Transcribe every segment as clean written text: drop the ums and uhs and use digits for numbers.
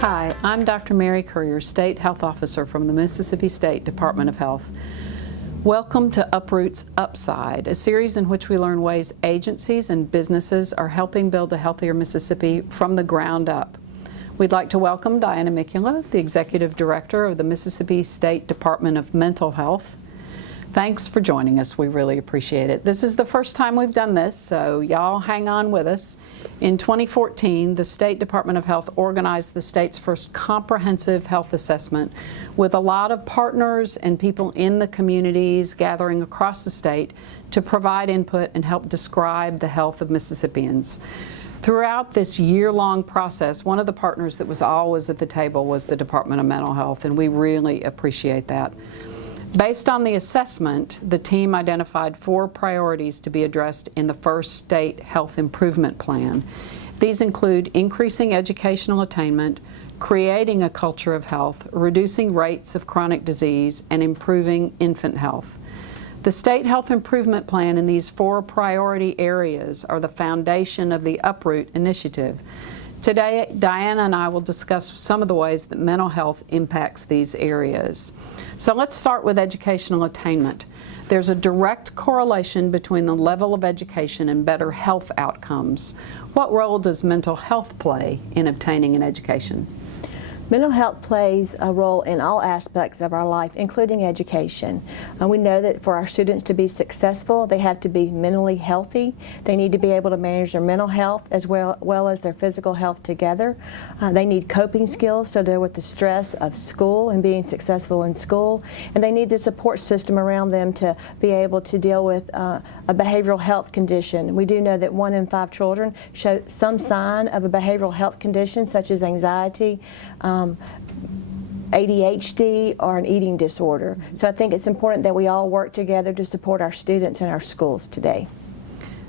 Hi, I'm Dr. Mary Currier, State Health Officer from the Mississippi State Department of Health. Welcome to Uproot's Upside, a series in which we learn ways agencies and businesses are helping build a healthier Mississippi from the ground up. We'd like to welcome Diana Mikula, the Executive Director of the Mississippi State Department of Mental Health. Thanks for joining us. We really appreciate it. This is the first time we've done this, so y'all hang on with us. In 2014, the State Department of Health organized the state's first comprehensive health assessment with a lot of partners and people in the communities gathering across the state to provide input and help describe the health of Mississippians. Throughout this year-long process, one of the partners that was always at the table was the Department of Mental Health, and we really appreciate that. Based on the assessment, the team identified 4 priorities to be addressed in the first state health improvement plan. These include increasing educational attainment, creating a culture of health, reducing rates of chronic disease, and improving infant health. The state health improvement plan in these 4 priority areas are the foundation of the Uproot initiative. Today, Diana and I will discuss some of the ways that mental health impacts these areas. So let's start with educational attainment. There's a direct correlation between the level of education and better health outcomes. What role does mental health play in obtaining an education? Mental health plays a role in all aspects of our life, including education. We know that for our students to be successful, they have to be mentally healthy. They need to be able to manage their mental health as well as their physical health together. They need coping skills to deal with the stress of school and being successful in school. And they need the support system around them to be able to deal with a behavioral health condition. We do know that 1 in 5 children show some sign of a behavioral health condition, such as anxiety, ADHD, or an eating disorder. So I think it's important that we all work together to support our students in our schools today.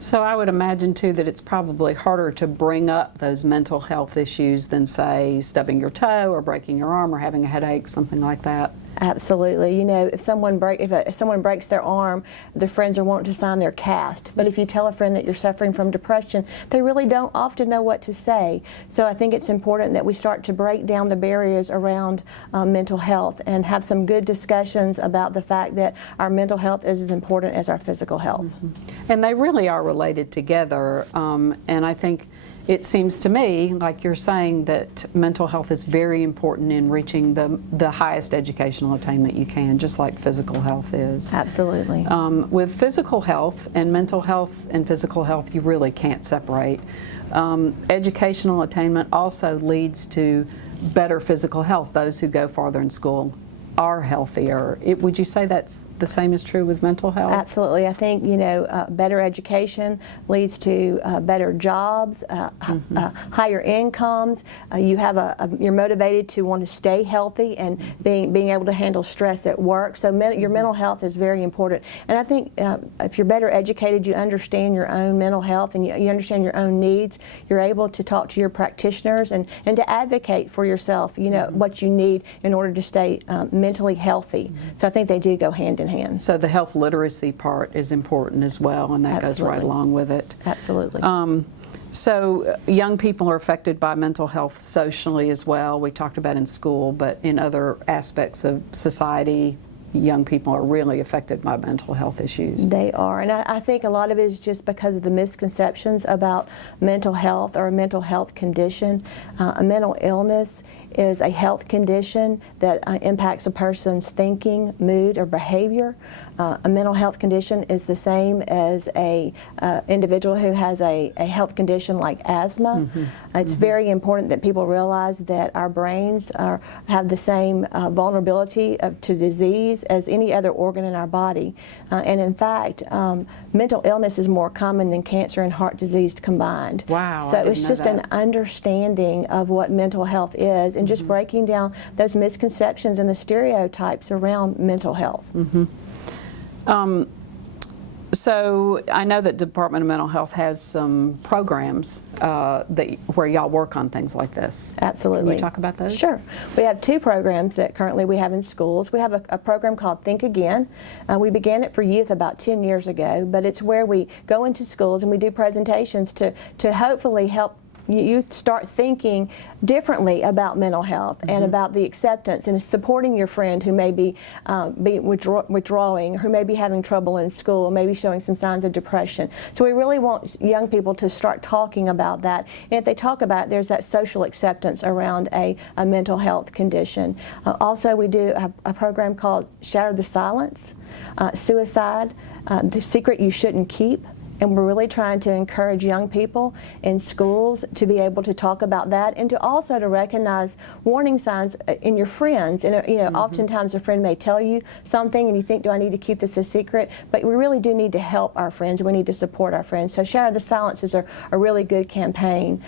So I would imagine too that it's probably harder to bring up those mental health issues than, say, stubbing your toe or breaking your arm or having a headache, something like that. Absolutely. You know, if someone breaks their arm, their friends are wanting to sign their cast. But if you tell a friend that you're suffering from depression, they really don't often know what to say. So I think it's important that we start to break down the barriers around mental health and have some good discussions about the fact that our mental health is as important as our physical health. Mm-hmm. And they really are related together. And I think it seems to me, like you're saying, that mental health is very important in reaching the highest educational attainment you can, just like physical health is. Absolutely. With physical health and mental health and physical health, you really can't separate. Educational attainment also leads to better physical health. Those who go farther in school are healthier. Would you say that's the same is true with mental health? Absolutely. I think, you know, better education leads to better jobs, higher incomes. You're motivated to want to stay healthy and being able to handle stress at work. So your mental health is very important. And I think if you're better educated, you understand your own mental health and you understand your own needs. You're able to talk to your practitioners and to advocate for yourself, you know, what you need in order to stay mentally healthy. So I think they do go hand in hand. So the health literacy part is important as well, and that goes right along with it. Absolutely. So young people are affected by mental health socially as well. We talked about in school, but in other aspects of society, young people are really affected by mental health issues. They are, and I think a lot of it is just because of the misconceptions about mental health or a mental health condition. A mental illness is a health condition that impacts a person's thinking, mood, or behavior. A mental health condition is the same as a individual who has a health condition like asthma. It's very important that people realize that our brains have the same vulnerability to disease as any other organ in our body. And in fact, mental illness is more common than cancer and heart disease combined. Wow. So it's just an understanding of what mental health is and just breaking down those misconceptions and the stereotypes around mental health. So I know that Department of Mental Health has some programs where y'all work on things like this. Absolutely. Can you talk about those? Sure. We have 2 programs that currently we have in schools. We have a program called Think Again. We began it for youth about 10 years ago, but it's where we go into schools and we do presentations to hopefully help you start thinking differently about mental health and about the acceptance and supporting your friend who may be withdrawing, who may be having trouble in school, maybe showing some signs of depression. So we really want young people to start talking about that. And if they talk about it, there's that social acceptance around a mental health condition. Also, we do a program called Shatter the Silence, Suicide, the Secret You Shouldn't Keep. And we're really trying to encourage young people in schools to be able to talk about that, and to also to recognize warning signs in your friends. And oftentimes a friend may tell you something and you think, do I need to keep this a secret? But we really do need to help our friends. We need to support our friends. So Shatter the Silence is a really good campaign.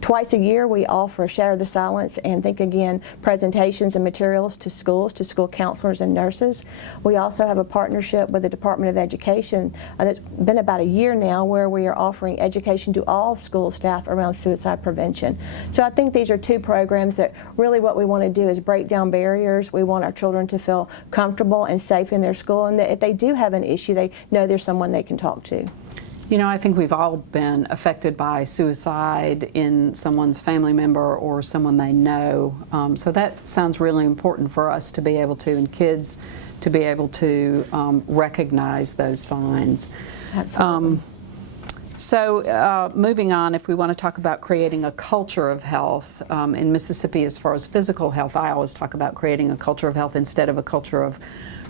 Twice a year we offer Shatter the Silence and Think Again presentations and materials to schools, to school counselors and nurses. We also have a partnership with the Department of Education that's been about a year now, where we are offering education to all school staff around suicide prevention. So I think these are two programs that really what we want to do is break down barriers. We want our children to feel comfortable and safe in their school, and that if they do have an issue, they know there's someone they can talk to. You know, I think we've all been affected by suicide in someone's family member or someone they know. So that sounds really important for us to be able to, and kids to be able to recognize those signs. Absolutely. Moving on, if we want to talk about creating a culture of health in Mississippi, as far as physical health, I always talk about creating a culture of health instead of a culture of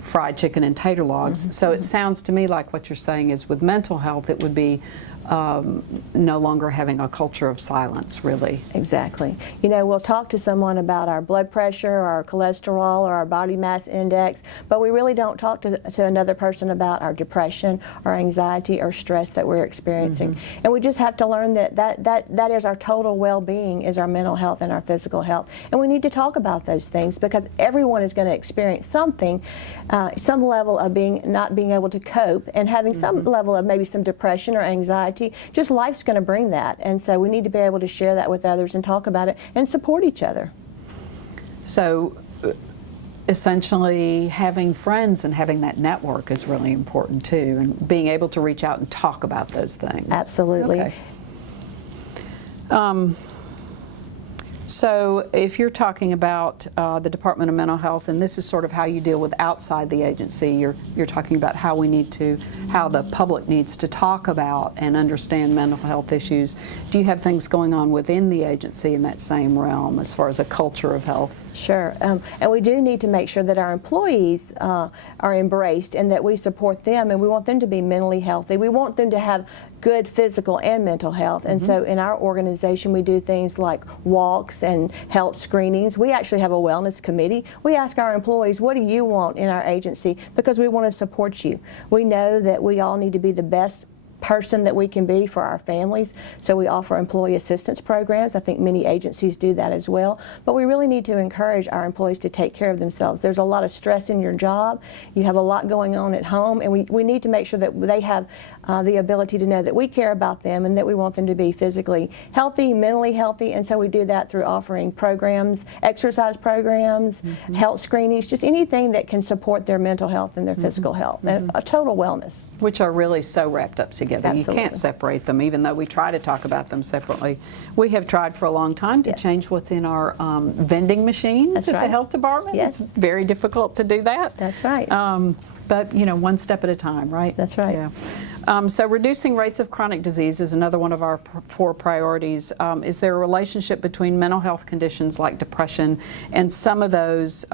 fried chicken and tater logs. So it sounds to me like what you're saying is with mental health, it would be no longer having a culture of silence, really. Exactly. You know, we'll talk to someone about our blood pressure, our cholesterol, or our body mass index, but we really don't talk to another person about our depression, or anxiety, or stress that we're experiencing. And we just have to learn that is our total well-being, is our mental health and our physical health. And we need to talk about those things, because everyone is going to experience something, some level of not being able to cope, and having some level of maybe some depression or anxiety. Just life's going to bring that, and so we need to be able to share that with others and talk about it and support each other. So essentially having friends and having that network is really important too, and being able to reach out and talk about those things. Absolutely. Okay. So if you're talking about the Department of Mental Health, and this is sort of how you deal with outside the agency, you're talking about how the public needs to talk about and understand mental health issues. Do you have things going on within the agency in that same realm as far as a culture of health? Sure, and we do need to make sure that our employees are embraced, and that we support them, and we want them to be mentally healthy. We want them to have good physical and mental health. And so in our organization, we do things like walks and health screenings. We actually have a wellness committee. We ask our employees, what do you want in our agency? Because we want to support you. We know that we all need to be the best person that we can be for our families, so we offer employee assistance programs. I think many agencies do that as well, but we really need to encourage our employees to take care of themselves. There's a lot of stress in your job, you have a lot going on at home, and we need to make sure that they have the ability to know that we care about them and that we want them to be physically healthy, mentally healthy, and so we do that through offering programs, exercise programs, health screenings, just anything that can support their mental health and their physical health, and a total wellness. Which are really so wrapped up together. Absolutely. You can't separate them, even though we try to talk about them separately. We have tried for a long time to change what's in our vending machines at the health department. Yes. It's very difficult to do that. That's right. But, you know, one step at a time, right? That's right. Yeah. So reducing rates of chronic disease is another one of our 4 priorities. Is there a relationship between mental health conditions like depression and some of those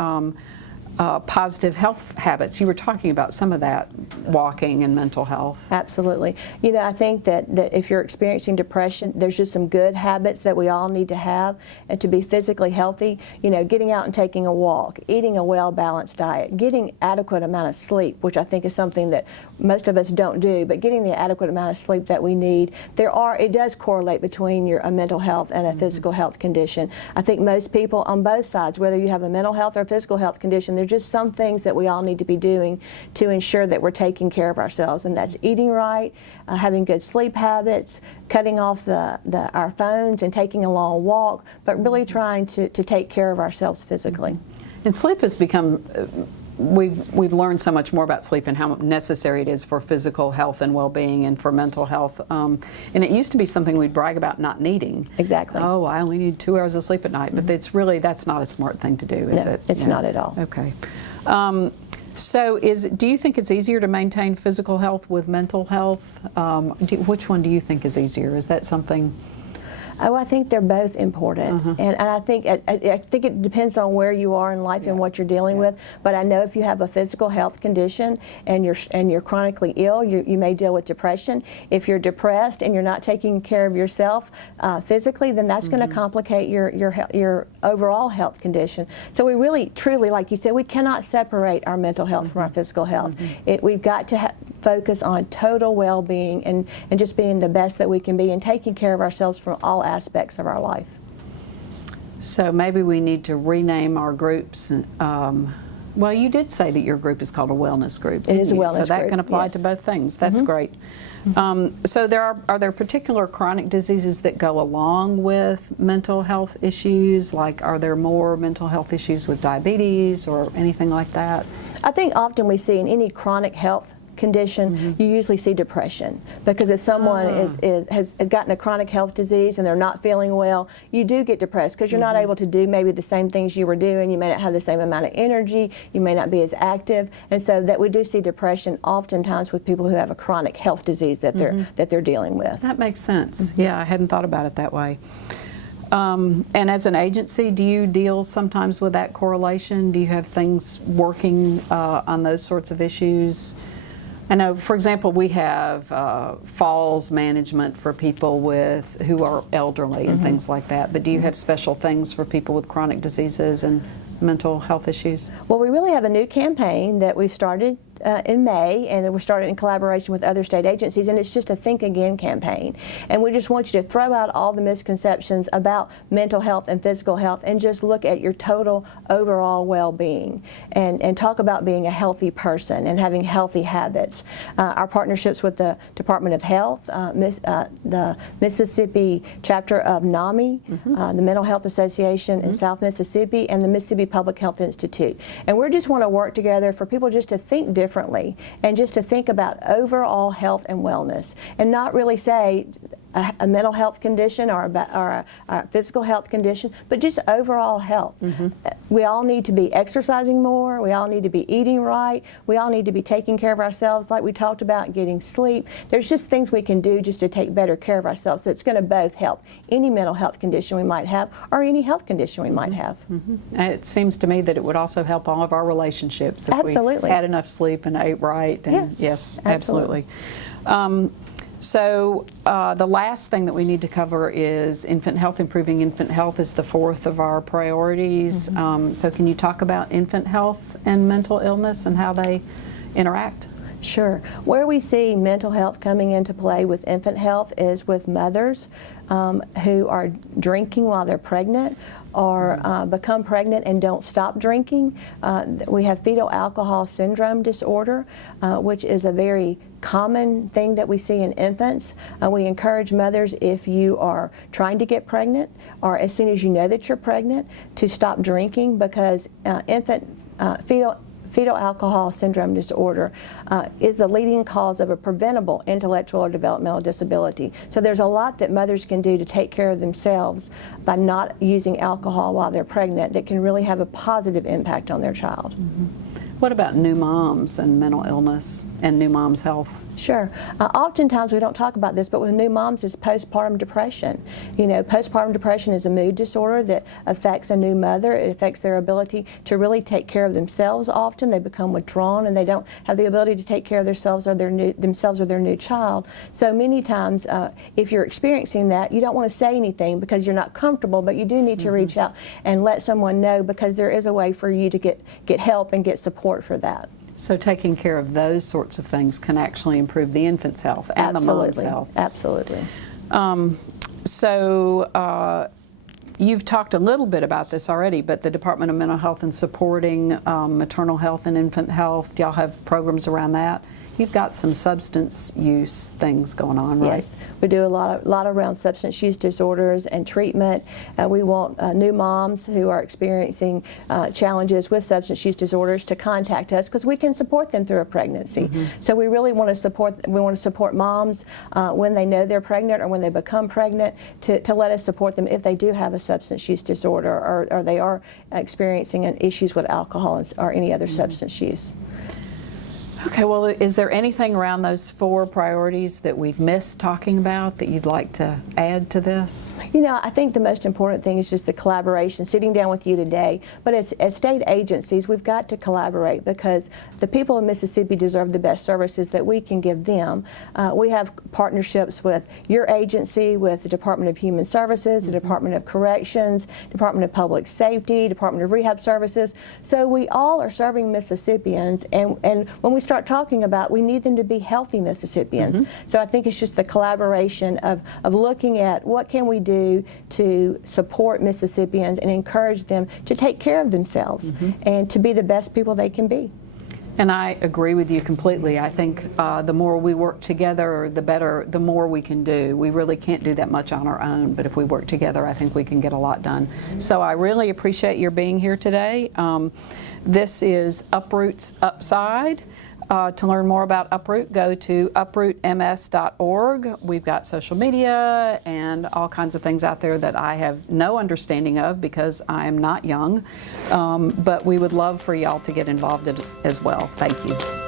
positive health habits? You were talking about some of that, walking and mental health. Absolutely. You know, I think that if you're experiencing depression, there's just some good habits that we all need to have, and to be physically healthy, you know, getting out and taking a walk, eating a well-balanced diet, getting adequate amount of sleep, which I think is something that most of us don't do, but getting the adequate amount of sleep that we need. It does correlate between a mental health and a physical health condition. I think most people on both sides, whether you have a mental health or physical health condition, there's just some things that we all need to be doing to ensure that we're taking care of ourselves, and that's eating right, having good sleep habits, cutting off our phones and taking a long walk, but really trying to take care of ourselves physically. And sleep has become we've learned so much more about sleep and how necessary it is for physical health and well-being and for mental health. And it used to be something we'd brag about not needing. Exactly. Oh, I only need 2 hours of sleep at night, but it's really, that's not a smart thing to do, is No, it? it's not at all. Okay. So do you think it's easier to maintain physical health with mental health? Which one do you think is easier? Is that something? Oh, I think they're both important, and I think it depends on where you are in life and what you're dealing with. But I know if you have a physical health condition and you're chronically ill, you may deal with depression. If you're depressed and you're not taking care of yourself physically, then that's going to complicate your overall health condition. So we really, truly, like you said, we cannot separate our mental health from our physical health. We've got to focus on total well-being and just being the best that we can be and taking care of ourselves from all aspects of our life. So maybe we need to rename our groups. Well, you did say that your group is called a wellness group. It is a wellness group. So that group, can apply yes. to both things. That's great. So are there particular chronic diseases that go along with mental health issues? Like, are there more mental health issues with diabetes or anything like that? I think often we see in any chronic health condition, you usually see depression, because if someone has gotten a chronic health disease and they're not feeling well, you do get depressed because you're not able to do maybe the same things you were doing. You may not have the same amount of energy. You may not be as active, and so that we do see depression oftentimes with people who have a chronic health disease that they're dealing with. That makes sense. Yeah, I hadn't thought about it that way. And as an agency, do you deal sometimes with that correlation? Do you have things working on those sorts of issues? I know, for example, we have falls management for people who are elderly and things like that, but do you have special things for people with chronic diseases and mental health issues? Well, we really have a new campaign that we've started in May, and we're started in collaboration with other state agencies, and it's just a Think Again campaign. And we just want you to throw out all the misconceptions about mental health and physical health and just look at your total overall well-being and talk about being a healthy person and having healthy habits. Our partnerships with the Department of Health, the Mississippi chapter of NAMI, the Mental Health Association in South Mississippi, and the Mississippi Public Health Institute. And we just want to work together for people just to think differently and just to think about overall health and wellness and not really say a mental health condition or a physical health condition, but just overall health. We all need to be exercising more. We all need to be eating right. We all need to be taking care of ourselves, like we talked about, getting sleep. There's just things we can do just to take better care of ourselves that's going to both help any mental health condition we might have or any health condition we might have. It seems to me that it would also help all of our relationships if Absolutely. we had enough sleep and ate right. And yes, absolutely. So the last thing that we need to cover is infant health. Improving infant health is the fourth of our priorities. So can you talk about infant health and mental illness and how they interact? Sure. Where we see mental health coming into play with infant health is with mothers who are drinking while they're pregnant or become pregnant and don't stop drinking. We have fetal alcohol syndrome disorder, which is a very common thing that we see in infants. We encourage mothers, if you are trying to get pregnant or as soon as you know that you're pregnant, to stop drinking, because fetal alcohol syndrome disorder is the leading cause of a preventable intellectual or developmental disability. So there's a lot that mothers can do to take care of themselves by not using alcohol while they're pregnant that can really have a positive impact on their child. What about new moms and mental illness and new moms' health? Sure. Oftentimes we don't talk about this, but with new moms is postpartum depression. You know, postpartum depression is a mood disorder that affects a new mother. It affects their ability to really take care of themselves often. They become withdrawn and they don't have the ability to take care of themselves or their new child. So many times if you're experiencing that, you don't want to say anything because you're not comfortable, but you do need to reach out and let someone know, because there is a way for you to get help and get support for that. So taking care of those sorts of things can actually improve the infant's health and the mom's health. Absolutely. You've talked a little bit about this already, but the Department of Mental Health and supporting maternal health and infant health, do y'all have programs around that? You've got some substance use things going on, right? Yes, we do a lot around substance use disorders and treatment. We want new moms who are experiencing challenges with substance use disorders to contact us because we can support them through a pregnancy. So we really want to support moms when they know they're pregnant or when they become pregnant to let us support them if they do have a substance use disorder or they are experiencing issues with alcohol or any other substance use. Okay, well, is there anything around those 4 priorities that we've missed talking about that you'd like to add to this? You know, I think the most important thing is just the collaboration, sitting down with you today. But as state agencies, we've got to collaborate because the people of Mississippi deserve the best services that we can give them. We have partnerships with your agency, with the Department of Human Services, the Department of Corrections, Department of Public Safety, Department of Rehab Services. So we all are serving Mississippians, and when we start talking about, we need them to be healthy Mississippians. So I think it's just the collaboration of looking at what can we do to support Mississippians and encourage them to take care of themselves and to be the best people they can be. And I agree with you completely. I think the more we work together, the better, the more we can do. We really can't do that much on our own, but if we work together, I think we can get a lot done. So I really appreciate your being here today. This is Uproot's Upside. To learn more about Uproot, go to uprootms.org. We've got social media and all kinds of things out there that I have no understanding of because I am not young. But we would love for y'all to get involved as well. Thank you.